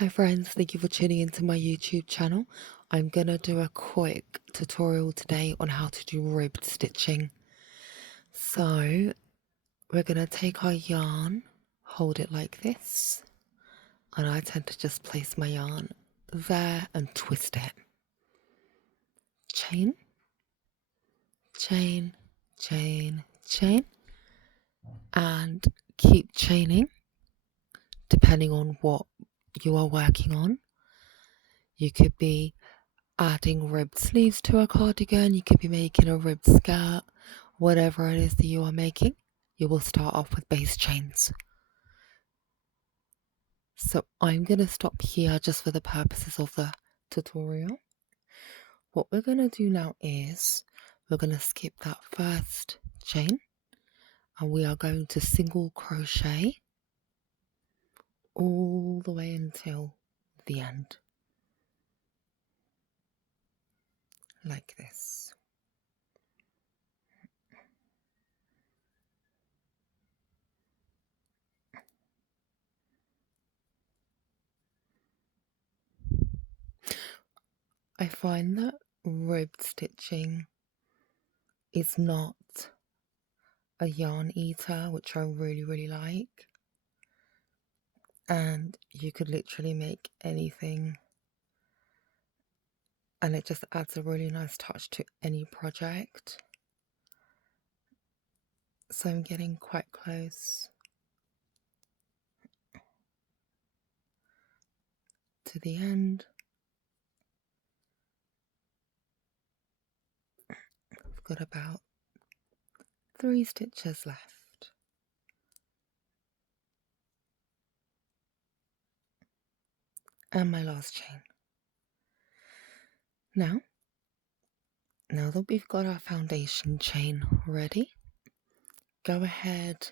Hi friends, thank you for tuning into my YouTube channel. I'm gonna do a quick tutorial today on how to do ribbed stitching. So we're gonna take our yarn, hold it like this, and I tend to just place my yarn there and twist it. Chain, chain, chain, chain, and keep chaining depending on what you are working on. You could be adding ribbed sleeves to a cardigan, you could be making a ribbed skirt, whatever it is that you are making, you will start off with base chains. So I'm going to stop here just for the purposes of the tutorial. What we're going to do now is we're going to skip that first chain and we are going to single crochet all the way until the end, like this. I find that ribbed stitching is not a yarn eater, which I really like, and you could literally make anything and it just adds a really nice touch to any project. So I'm getting quite close to the end. I've got about 3 stitches left. And my last chain. Now that we've got our foundation chain ready, go ahead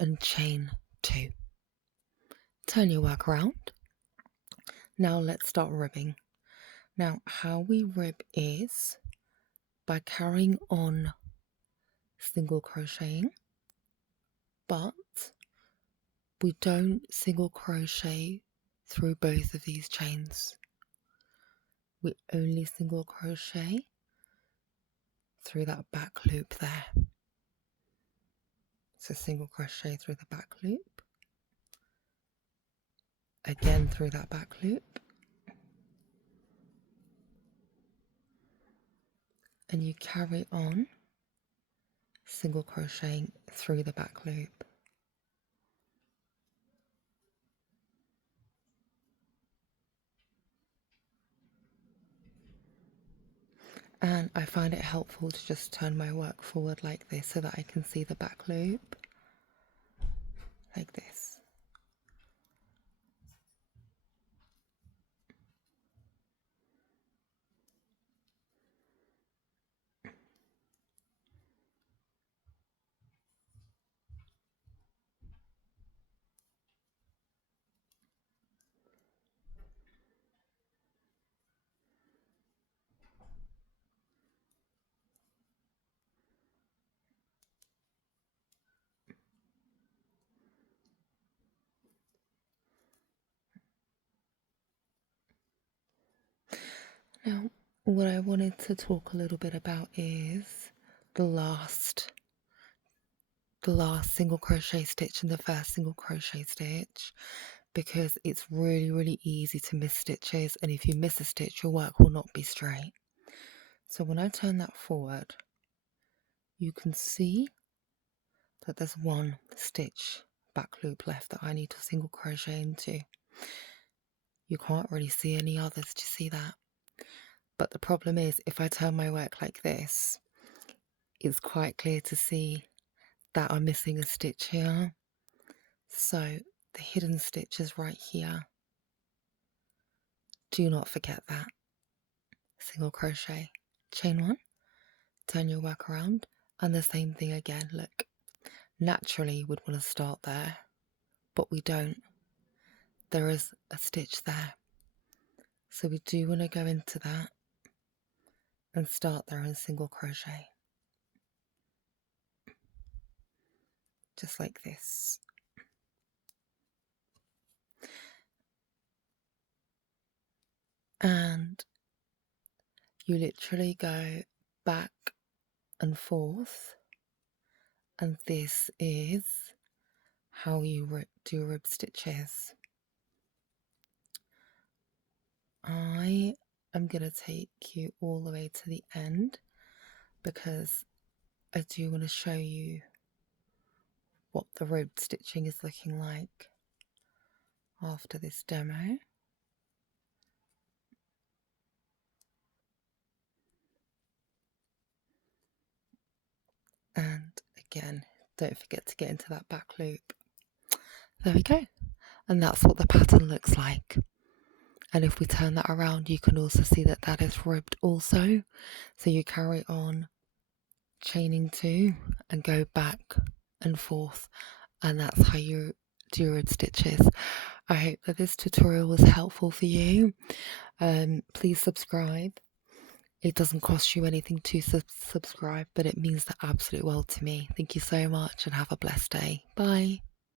and chain 2. Turn your work around. Now let's start ribbing. Now how we rib is by carrying on single crocheting, but we don't single crochet through both of these chains. We only single crochet through that back loop there. So single crochet through the back loop, again through that back loop, and you carry on single crocheting through the back loop. And I find it helpful to just turn my work forward like this so that I can see the back loop, like this. Now, what I wanted to talk a little bit about is the last single crochet stitch and the first single crochet stitch, because it's really easy to miss stitches, and if you miss a stitch your work will not be straight. So when I turn that forward, you can see that there's 1 stitch back loop left that I need to single crochet into. You can't really see any others, do you see that? But the problem is, if I turn my work like this, it's quite clear to see that I'm missing a stitch here. So the hidden stitch is right here. Do not forget that. Single crochet, chain 1, turn your work around, and the same thing again. Look, naturally we'd want to start there, but we don't. There is a stitch there. So we do want to go into that and start there in single crochet. Just like this. you literally go back and forth, and this is how you do rib stitches. I am going to take you all the way to the end because I do want to show you what the rib stitching is looking like after this demo. And again, don't forget to get into that back loop. There we go. And that's what the pattern looks like. And if we turn that around, you can also see that that is ribbed also. So you carry on chaining 2 and go back and forth, and that's how you do rib stitches. I hope that this tutorial was helpful for you. Please subscribe. It doesn't cost you anything to subscribe, but it means the absolute world to me. Thank you so much and have a blessed day. Bye.